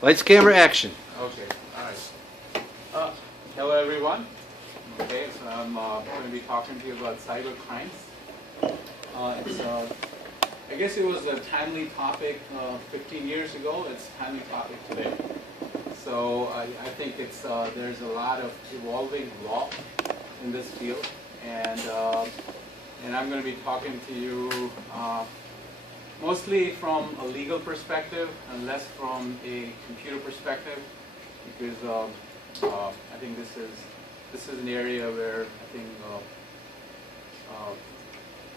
Lights, camera, action. Okay, all right. Hello everyone. Okay, so I'm going to be talking to you about cyber crimes. I guess it was a timely topic 15 years ago. It's a timely topic today. So I think there's a lot of evolving law in this field, and I'm going to be talking to you mostly from a legal perspective and less from a computer perspective, because I think this is an area where I think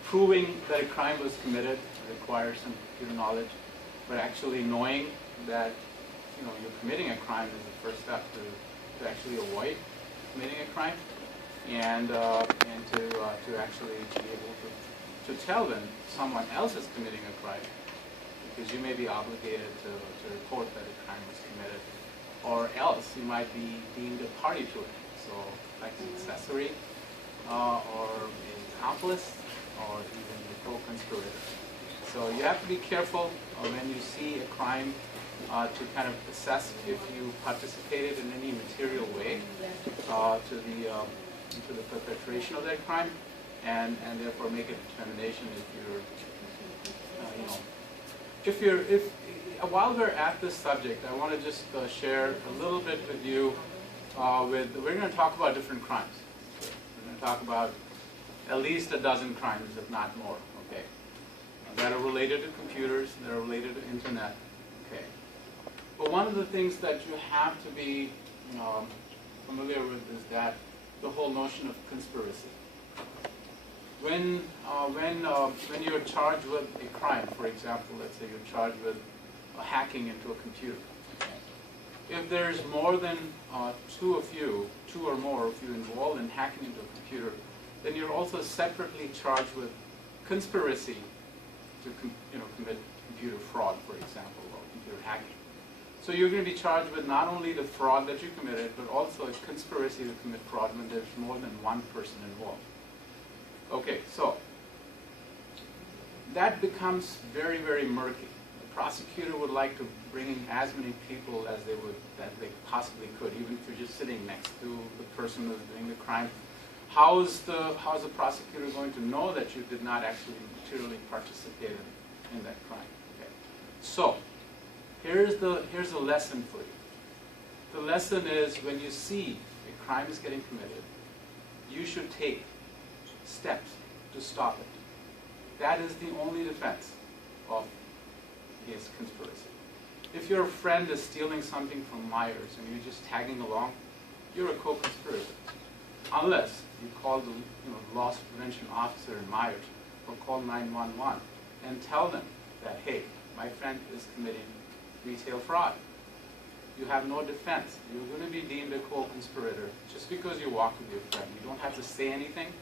proving that a crime was committed requires some computer knowledge, but actually knowing that you're committing a crime is the first step to actually avoid committing a crime, and to actually be able to tell when someone else is committing a crime, because you may be obligated to report that a crime was committed, or else you might be deemed a party to it, so like an accessory, or an accomplice, or even a co-conspirator. So you have to be careful when you see a crime to kind of assess if you participated in any material way to the perpetration of that crime, and therefore make a determination if while we're at this subject, I want to just share a little bit with you. We're going to talk about different crimes. We're going to talk about at least a dozen crimes, if not more. Okay, that are related to computers, that are related to internet. Okay, but one of the things that you have to be familiar with is that the whole notion of conspiracy. When you're charged with a crime, for example, let's say you're charged with hacking into a computer. If there's more than two or more of you involved in hacking into a computer, then you're also separately charged with conspiracy to commit computer fraud, for example, or computer hacking. So you're going to be charged with not only the fraud that you committed, but also a conspiracy to commit fraud when there's more than one person involved. Okay, so that becomes very, very murky. The prosecutor would like to bring in as many people as they possibly could, even if you're just sitting next to the person who's doing the crime. How's the prosecutor going to know that you did not actually materially participate in that crime? Okay. So here's a lesson for you. The lesson is, when you see a crime is getting committed, you should take steps to stop it. That is the only defense against conspiracy. If your friend is stealing something from Myers and you're just tagging along, you're a co-conspirator. Unless you call the loss prevention officer in Myers, or call 911 and tell them that, hey, my friend is committing retail fraud. You have no defense. You're going to be deemed a co-conspirator just because you walk with your friend. You don't have to say anything.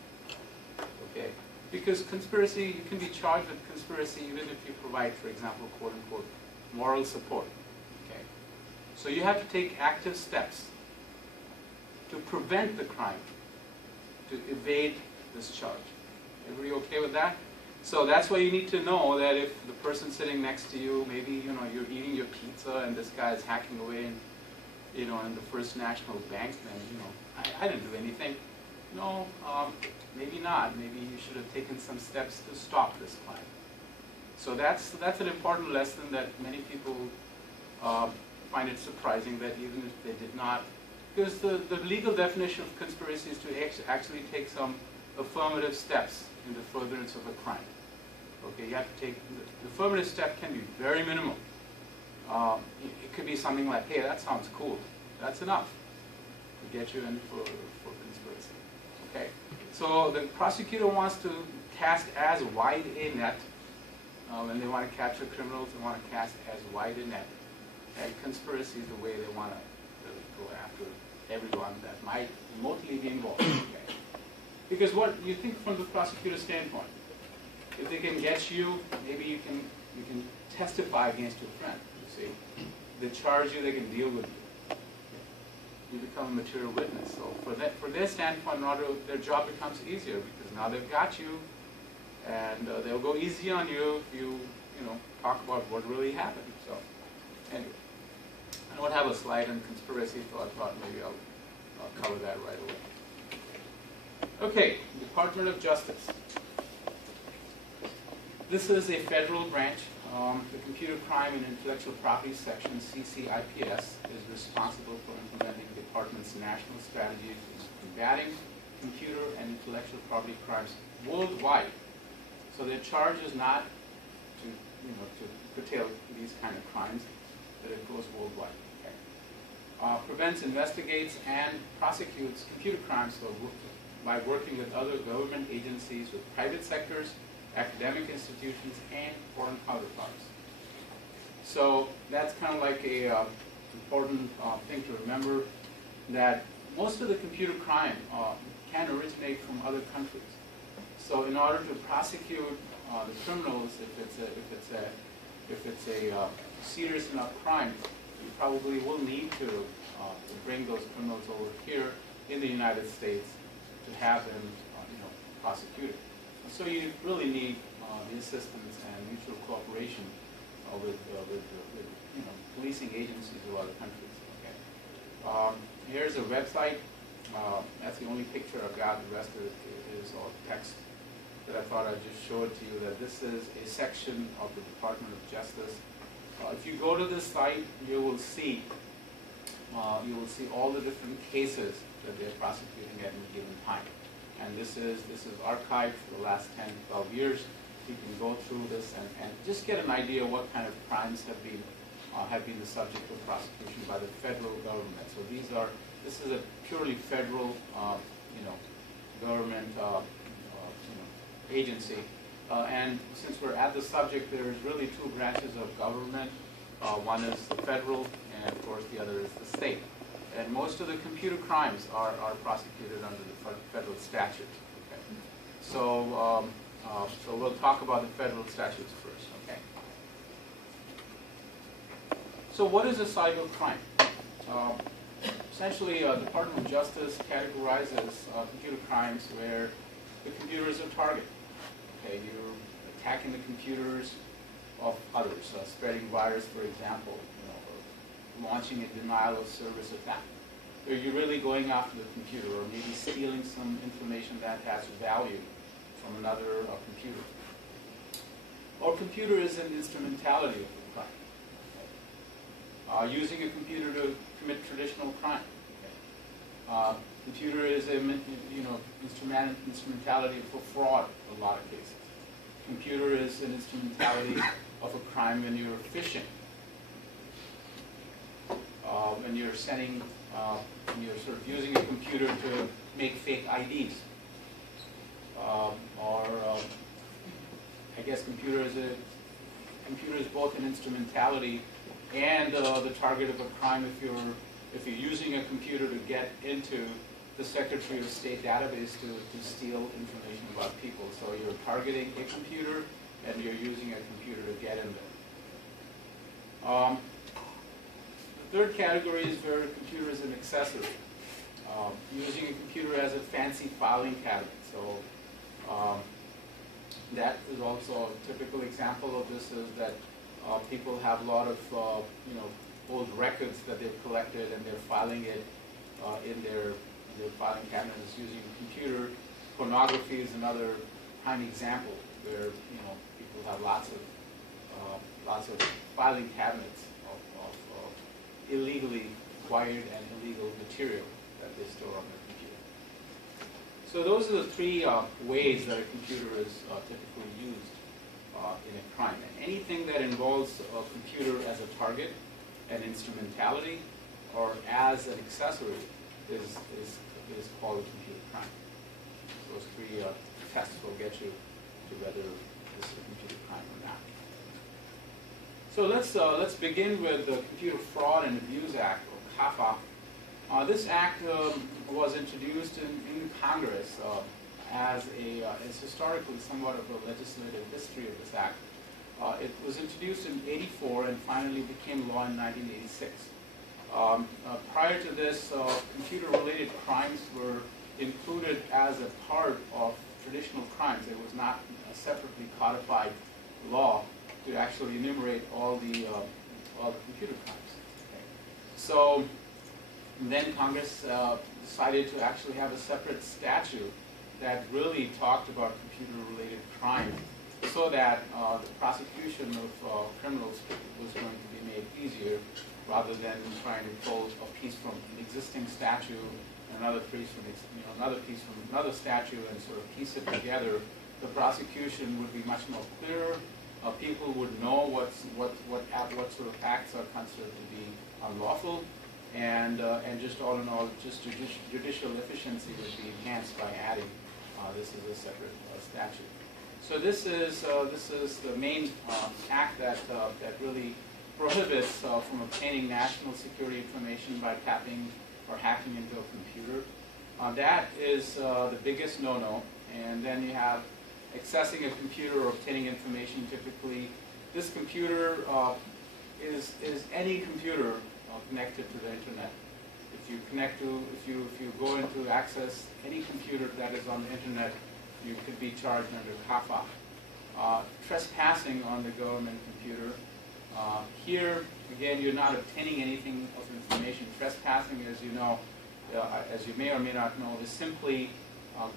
Okay, because conspiracy, you can be charged with conspiracy even if you provide, for example, quote-unquote, moral support. Okay, so you have to take active steps to prevent the crime, to evade this charge. Everybody okay with that? So that's why you need to know that if the person sitting next to you, maybe you're eating your pizza and this guy is hacking away in the First National Bank, then I didn't do anything. No, maybe not. Maybe you should have taken some steps to stop this crime. So that's an important lesson that many people find it surprising that even if they did not, because the legal definition of conspiracy is to actually take some affirmative steps in the furtherance of a crime. Okay, you have to take, the affirmative step can be very minimal. It could be something like, hey, that sounds cool. That's enough to get you in for conspiracy. Okay, so the prosecutor wants to cast as wide a net. When they want to capture criminals, they want to cast as wide a net. And conspiracy is the way they want to really go after everyone that might remotely be involved. Okay. Because what you think from the prosecutor's standpoint, if they can get you, maybe you can testify against your friend. You see, they charge you, they can deal with you. You become a material witness. So for their standpoint, their job becomes easier, because now they've got you, and they'll go easy on you if you talk about what really happened. So, homicide and conspiracy, so I thought maybe I'll cover that right away. Okay, Department of Justice. This is a federal branch. The Computer Crime and Intellectual Property Section, CCIPS, is responsible for implementing the department's national strategies in combating computer and intellectual property crimes worldwide. So their charge is not to, to curtail these kind of crimes, but it goes worldwide. Okay. Prevents, investigates, and prosecutes computer crimes by working with other government agencies, with private sectors, academic institutions, and foreign counterparts. So that's kind of like a important thing to remember, that most of the computer crime can originate from other countries. So in order to prosecute the criminals, if it's a serious enough crime, you probably will need to bring those criminals over here in the United States to have them prosecuted. So you really need the assistance and mutual cooperation with policing agencies of other countries. Okay. Here's a website. That's the only picture I've got. The rest of it is all text. That I thought I'd just show it to you, that this is a section of the Department of Justice. If you go to this site, you will see all the different cases that they're prosecuting at any given time. And this is archived for the last 10, 12 years. You can go through this and just get an idea what kind of crimes have been the subject of prosecution by the federal government. So this is a purely federal, government, agency. And since we're at the subject, there's really two branches of government. One is the federal, and of course the other is the state. And most of the computer crimes are prosecuted under the federal statutes. Okay. So we'll talk about the federal statutes first. Okay. So what is a cyber crime? Essentially, the Department of Justice categorizes computer crimes where the computer is a target. Okay, you're attacking the computers of others, spreading virus, for example, or launching a denial of service attack. Where you're really going after the computer, or maybe stealing some information that has value from another computer. Or computer is an instrumentality of the crime. Okay. Using a computer to commit traditional crime. Okay. Computer is a instrumentality for fraud in a lot of cases. Computer is an instrumentality of a crime when you're phishing. When you're sending, when you're sort of using a computer to make fake IDs. I guess computer is both an instrumentality and the target of a crime if you're using a computer to get into the Secretary of State database to steal information about people. So you're targeting a computer and you're using a computer to get in there. The third category is where a computer is an accessory. Using a computer as a fancy filing cabinet. So that is also a typical example of this, is that people have a lot of old records that they've collected and they're filing it in their filing cabinets using a computer. Pornography is another prime example where people have lots of filing cabinets of illegally acquired and illegal material that they store on their computer. So those are the three ways that a computer is typically used in a crime. And anything that involves a computer as a target, an instrumentality, or as an accessory is called a computer crime. Those three tests will get you to whether this is a computer crime or not. So let's begin with the Computer Fraud and Abuse Act, or CAFA. This act was introduced in Congress as historically somewhat of a legislative history of this act. It was introduced in '84 and finally became law in 1986. Prior to this, computer-related crimes were included as a part of traditional crimes. It was not a separately codified law to actually enumerate all the computer crimes. Okay. So then Congress decided to actually have a separate statute that really talked about computer-related crime, so that the prosecution of criminals was going to be made easier, rather than trying to pull a piece from an existing statute and another piece from another statute and sort of piece it together. The prosecution would be much more clearer. People would know what sort of acts are considered to be unlawful, and just all in all, just judicial efficiency would be enhanced by adding this as a separate statute. So this is the main act that really prohibits from obtaining national security information by tapping or hacking into a computer. That is the biggest no-no. And then you have accessing a computer or obtaining information. Typically, this computer is any computer connected to the internet. If you go into access any computer that is on the internet, you could be charged under CAFA. Trespassing on the government computer. Here, again, you're not obtaining anything of information. Trespassing, as you know, as you may or may not know, is simply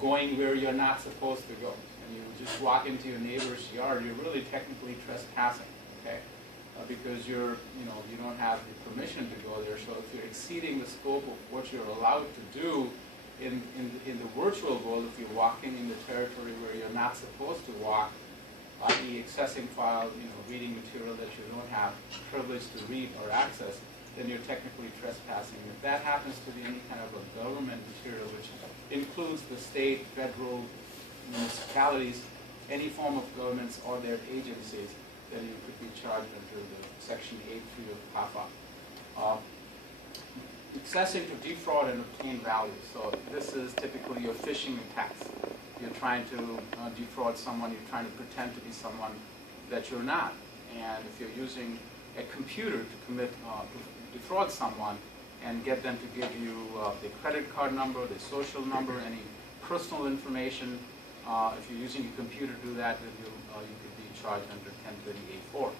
going where you're not supposed to go. And you just walk into your neighbor's yard, you're really technically trespassing, okay? Because you don't have the permission to go there. So if you're exceeding the scope of what you're allowed to do in the virtual world, if you're walking in the territory where you're not supposed to walk, i.e. accessing file, reading material that you don't have privilege to read or access, then you're technically trespassing. If that happens to be any kind of a government material, which includes the state, federal, municipalities, any form of governments or their agencies, then you could be charged under the Section 8.3 of CAFA. Accessing to defraud and obtain value. So this is typically your phishing attacks. You're trying to defraud someone, you're trying to pretend to be someone that you're not. And if you're using a computer to commit, to defraud someone and get them to give you the credit card number, the social number, any personal information, if you're using a computer to do that, then you could be charged under 1038-4.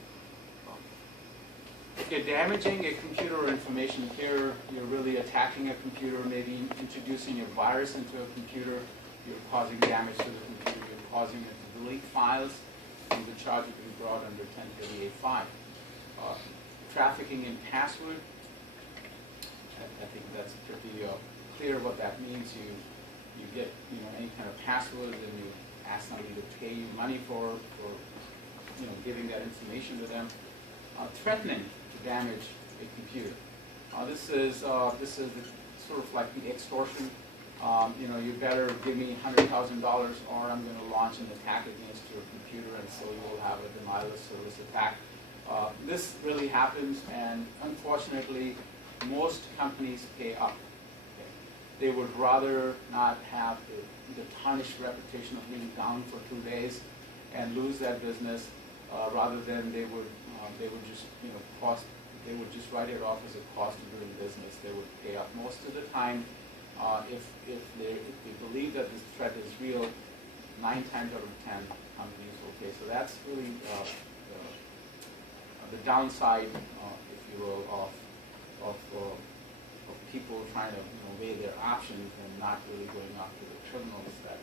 If you're damaging a computer or information here, you're really attacking a computer, maybe introducing a virus into a computer, you're causing damage to the computer, you're causing it to delete files, and the charge would be brought under 1038-5. Trafficking in password, I think that's pretty clear what that means. You get any kind of password, and you ask somebody to pay you money for giving that information to them. Threatening to damage a computer. This is sort of like the extortion. You better give me $100,000 or I'm going to launch an attack against your computer, and so you will have a denial of service attack. This really happens, and unfortunately, most companies pay up. Okay? They would rather not have the tarnished reputation of being down for 2 days and lose that business, rather than they would just write it off as a cost of doing business. They would pay up. Most of the time, if they believe that this threat is real, 9 times out of 10 companies will pay. So that's really the downside, if you will, of people trying to weigh their options and not really going after the criminals that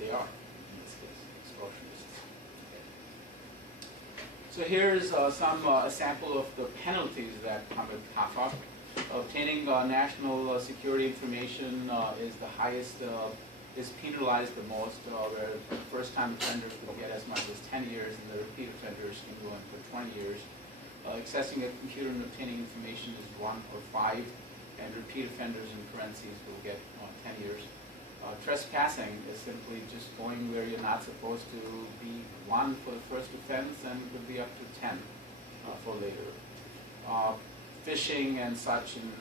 they are, in this case, extortionists. Okay. So here's a sample of the penalties that come with CAFA. Obtaining national security information is the highest, is penalized the most, where first-time offenders will get as much as 10 years, and the repeat offenders can go in for 20 years. Accessing a computer and obtaining information is 1 or 5, and repeat offenders in parentheses will get 10 years. Trespassing is simply just going where you're not supposed to be, 1 for the first offense, and it could be up to 10 for later. Phishing and such, and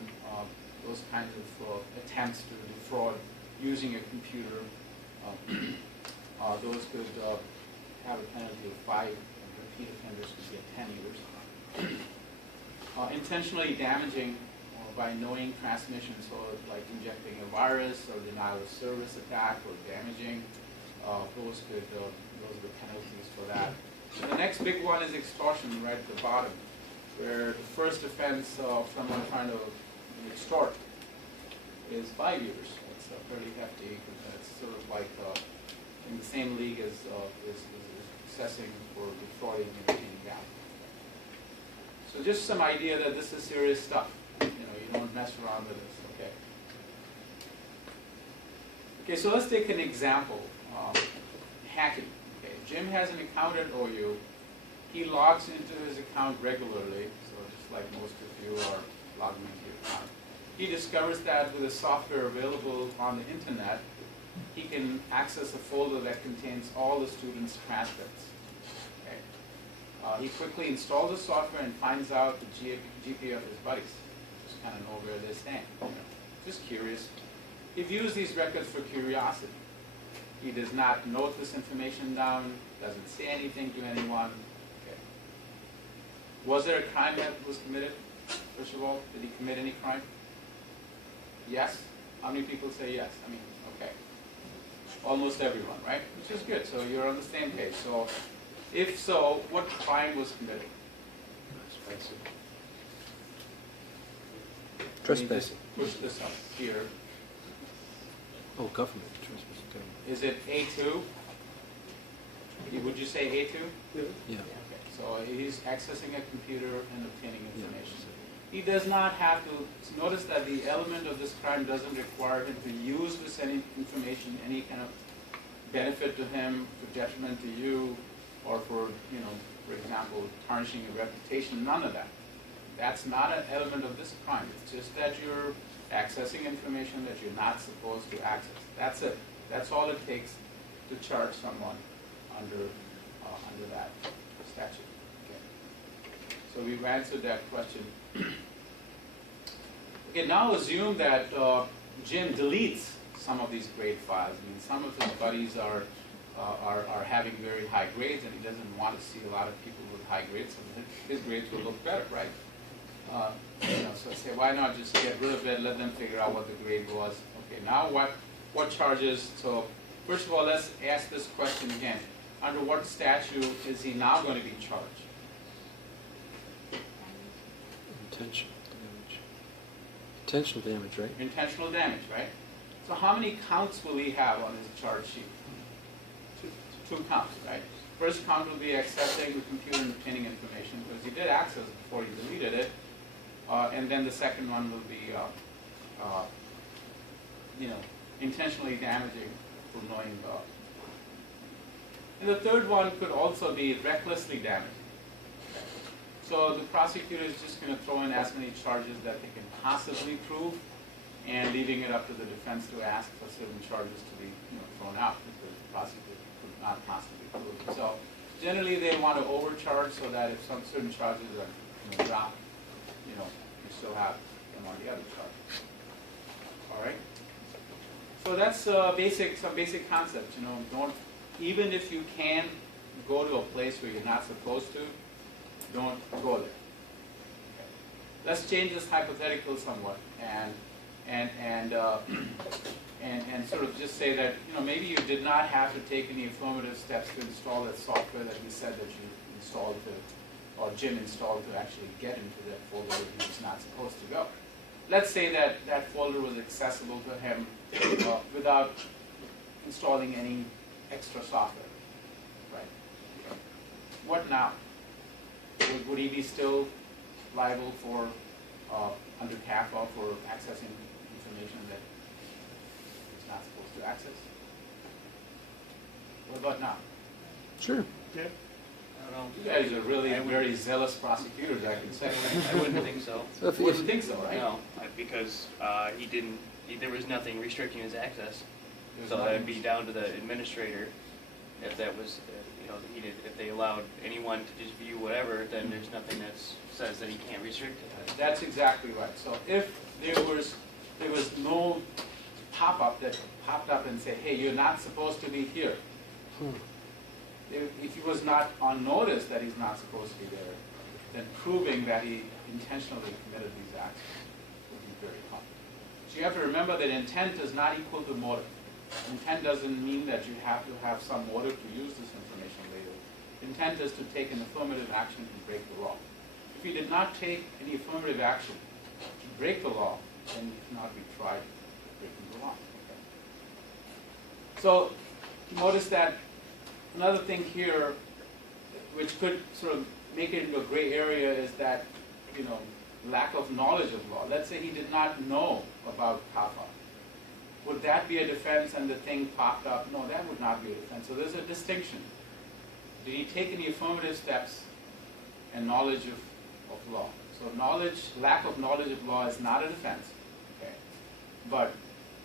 those kinds of attempts to defraud using a computer, those could have a penalty of 5, and repeat offenders could get 10 years. Intentionally damaging by knowing transmission, so like injecting a virus or denial of service attack or damaging, those are the penalties for that. And the next big one is extortion, right at the bottom. where the first offense of someone trying to extort is 5 years. It's fairly hefty. It's sort of like in the same league as assessing for defrauding and paying back. So just some idea that this is serious stuff. You don't mess around with this. Okay. Okay, so let's take an example. Hacking. Okay, Jim has an account at OU. He logs into his account regularly, so just like most of you are logging into your account. He discovers that with the software available on the internet, he can access a folder that contains all the students' transcripts. Okay. He quickly installs the software and finds out the GPA of his buddies. Just kind of know where they stand. Just curious. He views these records for curiosity. He does not note this information down, doesn't say anything to anyone. Okay. Was there a crime that was committed? First of all, did he commit any crime? Yes? How many people say yes? I mean, okay. Almost everyone, right? Which is good. So you're on the same page. So if so, what crime was committed? Trespassing. Push this up here. Oh, government. Trespassing government. Is it A2? Would you say A2? Yeah. Okay. So he's accessing a computer and obtaining information. He does not have to, notice that the element of this crime doesn't require him to use this any information, any kind of benefit to him, for detriment to you, or for, for example, tarnishing your reputation, none of that. That's not an element of this crime. It's just that you're accessing information that you're not supposed to access. That's it. That's all it takes to charge someone under that statute. Okay. So we've answered that question. Okay, now assume that Jim deletes some of these grade files. I mean, some of his buddies are having very high grades, and he doesn't want to see a lot of people with high grades, so his grades will look better, right? So I say, why not just get rid of it, let them figure out what the grade was. Okay, now what charges? So first of all, let's ask this question again. Under what statute is he now going to be charged? Intentional damage. Intentional damage, right? Intentional damage, right? So how many counts will he have on his charge sheet? Two counts, right? First count will be accessing the computer and obtaining information, because he did access it before he deleted it. And then the second one will be, intentionally damaging for knowing. And the third one could also be recklessly damaging. So the prosecutor is just going to throw in as many charges that they can possibly prove, and leaving it up to the defense to ask for certain charges to be thrown out, because the prosecutor could not possibly prove it. So generally they want to overcharge so that if some certain charges are dropped, you still have them on the other charges. All right. So that's some basic concepts. Don't, even if you can go to a place where you're not supposed to, don't go there. Okay. Let's change this hypothetical somewhat and sort of just say that maybe you did not have to take any affirmative steps to install that software that you said that you installed or Jim installed to actually get into that folder where he was not supposed to go. Let's say that that folder was accessible to him without installing any extra software, right? What now? Would he be still liable for, under CAFA, for accessing information that he's not supposed to access? What about now? Sure. Yeah. I don't know. You guys are really very zealous prosecutors, I can say. I wouldn't think so. So if You wouldn't think so, right? No, because there was nothing restricting his access. There's So nothing- that'd be down to the administrator. If that was, if they allowed anyone to just view whatever, then there's nothing that says that he can't restrict it. That's exactly right. So if there was no pop-up that popped up and said, hey, you're not supposed to be here. If he was not on notice that he's not supposed to be there, then proving that he intentionally committed these acts would be very complicated. So you have to remember that intent does not equal to motive. Intent doesn't mean that you have to have some motive to use this information later. Intent is to take an affirmative action to break the law. If if he did not take any affirmative action to break the law, then he cannot be tried for breaking the law. Okay. So notice that another thing here, which could sort of make it into a gray area, is that, you know, lack of knowledge of law. Let's say he did not know about kappa. Would that be a defense and the thing popped up? No, that would not be a defense. So there's a distinction. Did he take any affirmative steps and knowledge of law? So knowledge, lack of knowledge of law is not a defense. Okay. But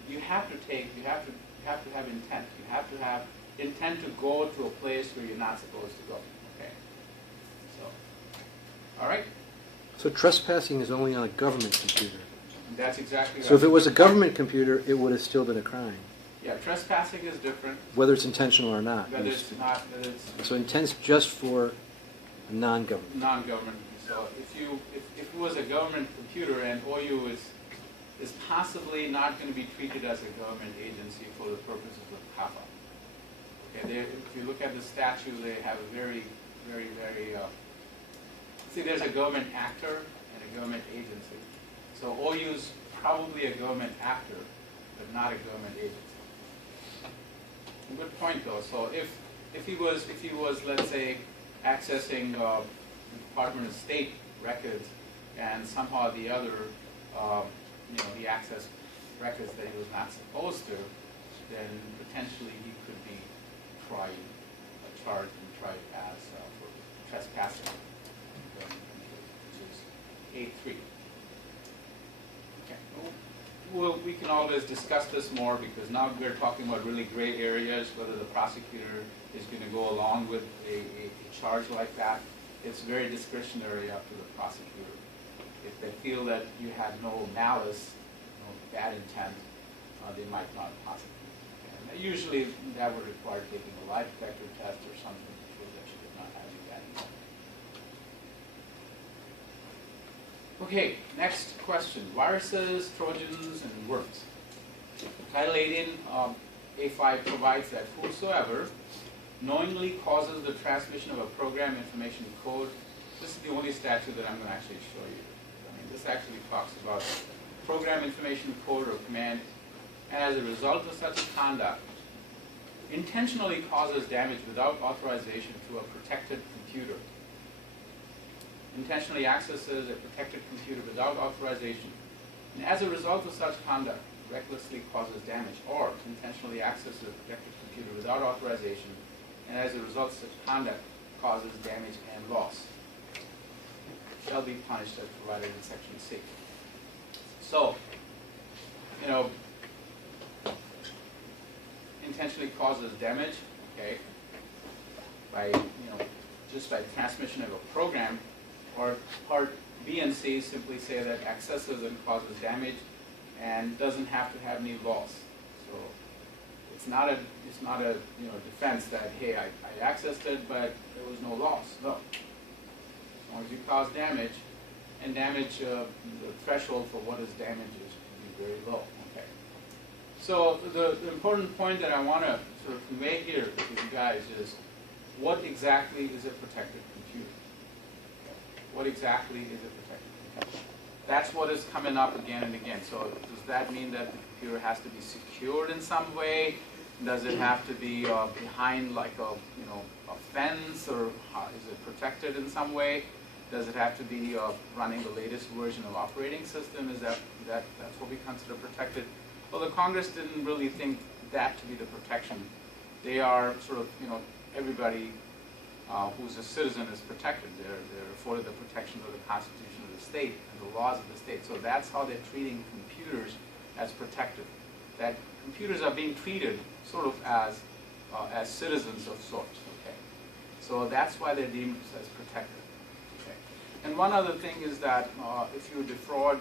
you have to have intent. You have to have intent to go to a place where you're not supposed to go. Okay. So, all right. So trespassing is only on a government computer. And that's exactly right. So if it was a government computer, it would have still been a crime, Yeah, trespassing is different. whether it's intentional or not. Whether it's not, whether it's So intent's just for a non-government. non-government. So if it was a government computer and OU is possibly not going to be treated as a government agency for the purposes of CAFA. Okay, if you look at the statute, they have a very, see, there's a government actor and a government agency. So OU is probably a government actor, but not a government agency. Good point, though. So if he was, let's say, accessing the Department of State records, and somehow the other, he accessed records that he was not supposed to, then potentially he could be charged and tried as for trespassing, which is A3. Okay. Well, we can always discuss this more, because now we're talking about really gray areas, whether the prosecutor is going to go along with a charge like that. It's very discretionary up to the prosecutor. If they feel that you had no malice, no bad intent, they might not prosecute. And usually that would require taking a lie detector test or something to prove that you did not have any bad intent. Okay, next question. Viruses, Trojans, and worms. Title 18, A5 provides that whosoever knowingly causes the transmission of a program information code. This is the only statute that I'm going to actually show you. I mean, this actually talks about program information code or command, and as a result of such conduct, intentionally causes damage without authorization to a protected computer. Intentionally accesses a protected computer without authorization, and as a result of such conduct, recklessly causes damage, or intentionally accesses a protected computer without authorization, and as a result of such conduct causes damage and loss, shall be punished as provided in Section C. So, intentionally causes damage, okay, by, just by transmission of a program, or Part B and C simply say that accesses and causes damage and doesn't have to have any loss. So it's not a defense that, hey, I accessed it, but there was no loss. No. As long as you cause damage, and damage, the threshold for what is damage is very low. Okay. So the important point that I want to sort of convey here with you guys is, what exactly is a protected computer? What exactly is a protected computer? That's what is coming up again and again. So does that mean that the computer has to be secured in some way? Does it have to be behind like a fence, or is it protected in some way? Does it have to be running the latest version of operating system? Is that's what we consider protected? Well, the Congress didn't really think that to be the protection. They are sort of, everybody who's a citizen is protected. They're afforded the protection of the Constitution of the state and the laws of the state. So that's how they're treating computers as protected. That computers are being treated sort of as citizens of sorts. Okay, so that's why they're deemed as protected. Okay, and one other thing is that if you defraud,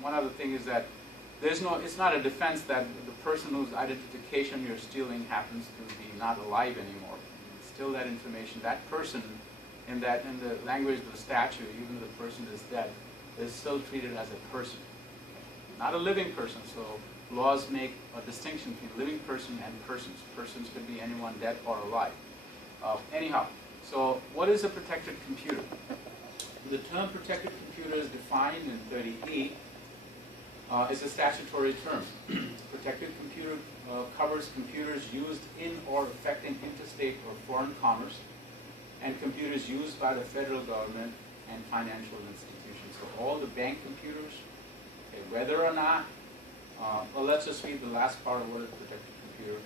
one other thing is that it's not a defense that the person whose identification you're stealing happens to be not alive anymore. It's still that information, that person, in the language of the statute, even if the person is dead, is still treated as a person, not a living person. So laws make a distinction between living person and persons. Persons could be anyone dead or alive. Anyhow, so what is a protected computer? the term protected computer is defined in 30E. It's a statutory term. Protected computer covers computers used in or affecting interstate or foreign commerce, and computers used by the federal government and financial institutions. So all the bank computers, okay, whether or not, well, let's just read the last part of what is protected computer.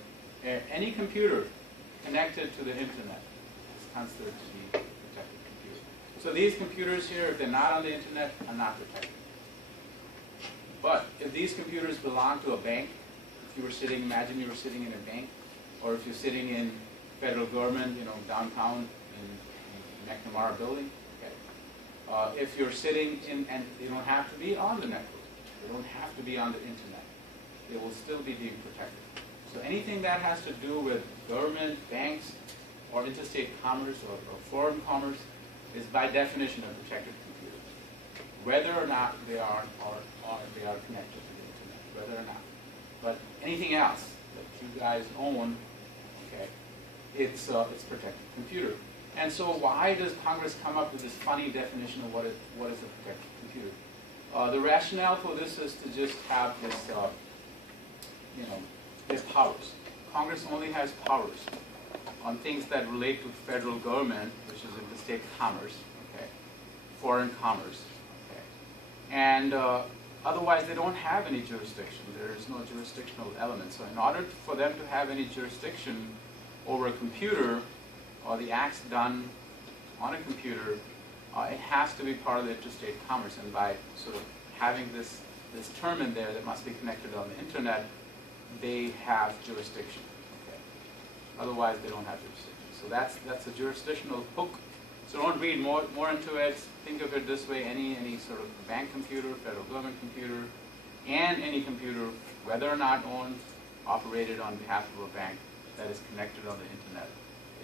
Any computer connected to the internet is considered to be a protected computer. So these computers here, if they're not on the internet, are not protected. But if these computers belong to a bank, if you were sitting, imagine you were sitting in a bank, or if you're sitting in federal government, downtown in McNamara building, okay. If you're sitting in, and they don't have to be on the network, they don't have to be on the internet, they will still be deemed protected. So anything that has to do with government, banks, or interstate commerce or foreign commerce is by definition a protected computer, whether or not they are or they are connected to the internet, whether or not. But anything else that you guys own, okay, it's protected computer. And so why does Congress come up with this funny definition of what is a protected computer? The rationale for this is to just have this, their powers. Congress only has powers on things that relate to federal government, which is interstate commerce, okay, foreign commerce, okay, and otherwise they don't have any jurisdiction. There is no jurisdictional element. So in order for them to have any jurisdiction over a computer or the acts done on a computer, it has to be part of the interstate commerce. And by sort of having this term in there that must be connected on the internet, they have jurisdiction. Okay. Otherwise, they don't have jurisdiction. So that's a jurisdictional hook. So don't read more into it. Think of it this way: any sort of bank computer, federal government computer, and any computer, whether or not owned, operated on behalf of a bank that is connected on the internet,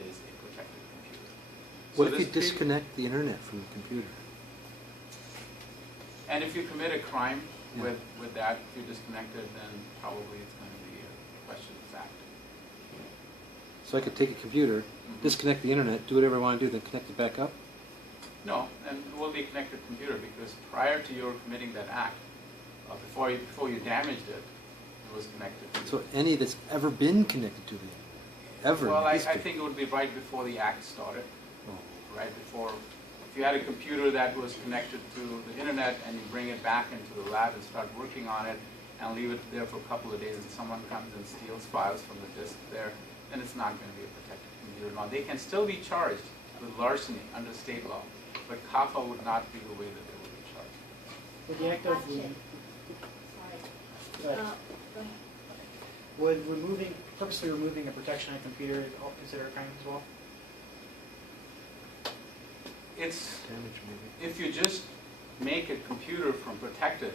is a protected computer. What So if you this disconnect the internet from the computer? And if you commit a crime Yeah. with that, if you're disconnected, then probably it's going to be a question of fact. So I could take a computer, disconnect the internet, do whatever I want to do, then connect it back up? No, and it will be a connected computer because prior to your committing that act, before you damaged it, it was connected. So any that's ever been connected to the internet, ever Well, in I history? think it would be right before the act started, Oh. right before. If you had a computer that was connected to the internet and you bring it back into the lab and start working on it and leave it there for a couple of days and someone comes and steals files from the disk there, then it's not going to be a protected computer. Now, they can still be charged with larceny under state law, but CAFA would not be the way that they would be charged. Would the act of, Question. Sorry. go ahead. Go ahead. Would purposely removing a protection on a computer consider a crime as well? It's, Damage maybe. if you just make a computer from protected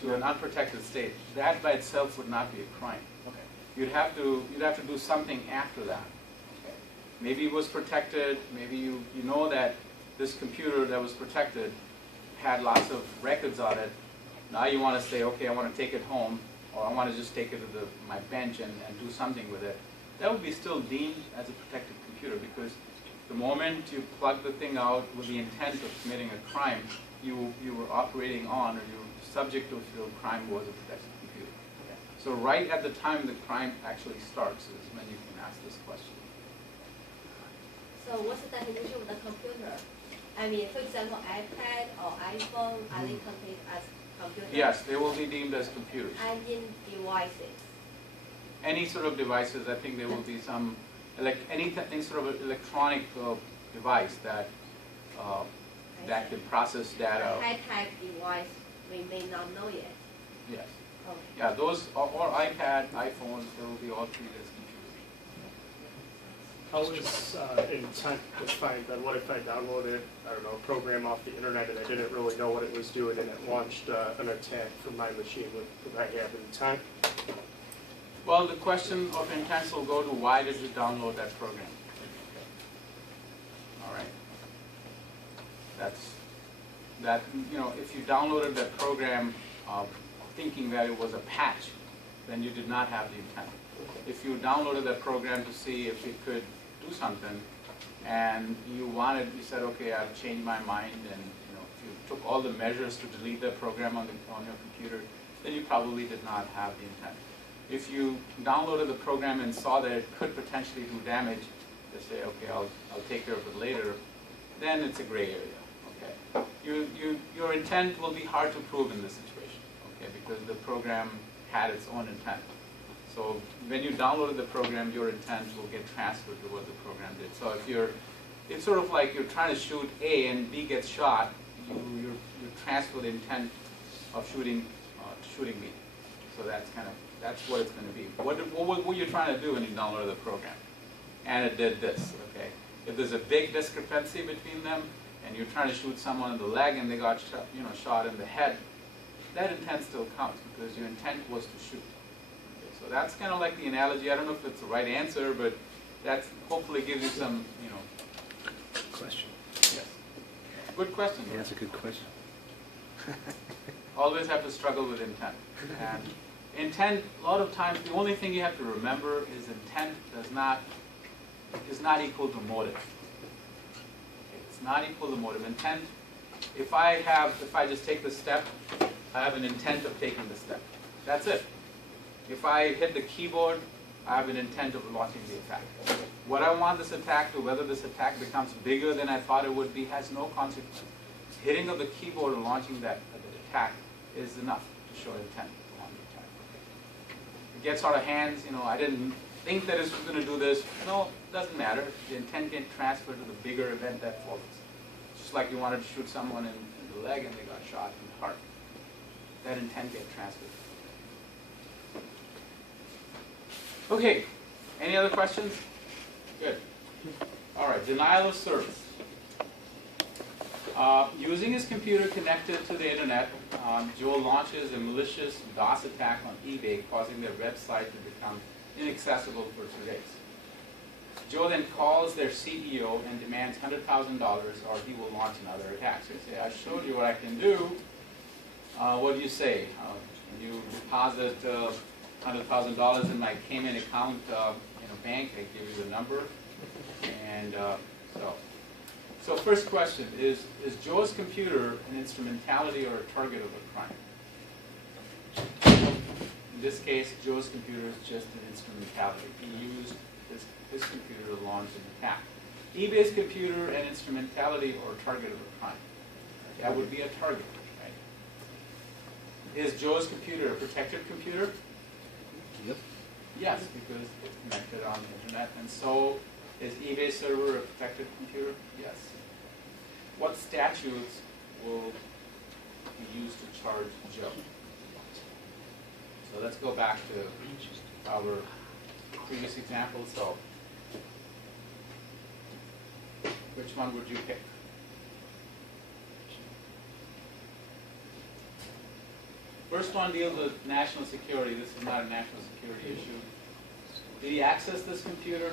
to an unprotected state, that by itself would not be a crime. Okay. You'd have to do something after that. Okay. Maybe it was protected. Maybe you know that this computer that was protected had lots of records on it. Now you want to say, okay, I want to take it home, or I want to just take it to my bench and do something with it. That would be still deemed as a protected computer because the moment you plug the thing out with the intent of committing a crime, you were operating on, or you were subject to a crime was a protected computer. Okay. So right at the time the crime actually starts is when you can ask this question. So what's the definition of the computer? I mean, for example, iPad or iPhone, are they considered as computers? Yes, they will be deemed as computers. And in devices. Any sort of devices, I think there will be some, any sort of electronic device that can process data. High-tech device, we may not know yet. Yes. Okay. Yeah, those, or iPad, iPhones, they will be all treated as computers. How is intent defined? Then what if I downloaded, I don't know, a program off the internet and I didn't really know what it was doing and it launched an attack from my machine? Would I have intent? Well, the question of intent will go to why did you download that program? All right. If you downloaded that program thinking that it was a patch, then you did not have the intent. If you downloaded that program to see if it could do something, and you said, okay, I've changed my mind, and if you took all the measures to delete the program on your computer, then you probably did not have the intent. If you downloaded the program and saw that it could potentially do damage, to say, okay, I'll take care of it later, then it's a gray area. Okay, your intent will be hard to prove in this situation. Okay, because the program had its own intent. So when you downloaded the program, your intent will get transferred to what the program did. So if it's sort of like you're trying to shoot A and B gets shot, you transfer the intent of shooting B. So that's what it's going to be. What were you trying to do when you downloaded the program? And it did this. Okay. If there's a big discrepancy between them, and you're trying to shoot someone in the leg and they got shot in the head, that intent still counts because your intent was to shoot. Okay, so that's kind of like the analogy. I don't know if it's the right answer, but that hopefully gives you some, Question. Yes. Good question. Yeah, that's a good question. Always have to struggle with intent. And intent, a lot of times, the only thing you have to remember is intent is not equal to motive. It's not equal to motive. Intent, if I just take the step, I have an intent of taking the step. That's it. If I hit the keyboard, I have an intent of launching the attack. What I want this attack to, whether this attack becomes bigger than I thought it would be, has no consequence. Hitting of the keyboard and launching that attack is enough to show intent to launch the attack. It gets out of hands, I didn't think that it was going to do this. No, it doesn't matter. The intent can transfer to the bigger event that follows. Just like you wanted to shoot someone in the leg and they got shot in the heart. That intent gets transferred. Okay, any other questions? Good. All right, denial of service. Using his computer connected to the internet, Joe launches a malicious DOS attack on eBay, causing their website to become inaccessible for 2 days. Joe then calls their CEO and demands $100,000 or he will launch another attack. So you say, I showed you what I can do. What do you say? You deposit $100,000 in my Cayman account in a bank. I give you the number. And so first question, is Joe's computer an instrumentality or a target of a crime? In this case, Joe's computer is just an instrumentality. He used his computer to launch an attack. eBay's computer an instrumentality or a target of a crime? That would be a target. Right? Is Joe's computer a protected computer? Yep. Yes, because it's connected on the internet. And so, is eBay server a protected computer? Yes. What statutes will be used to charge Joe? So let's go back to our previous example. So, which one would you pick? First one deals with national security. This is not a national security issue. Did he access this computer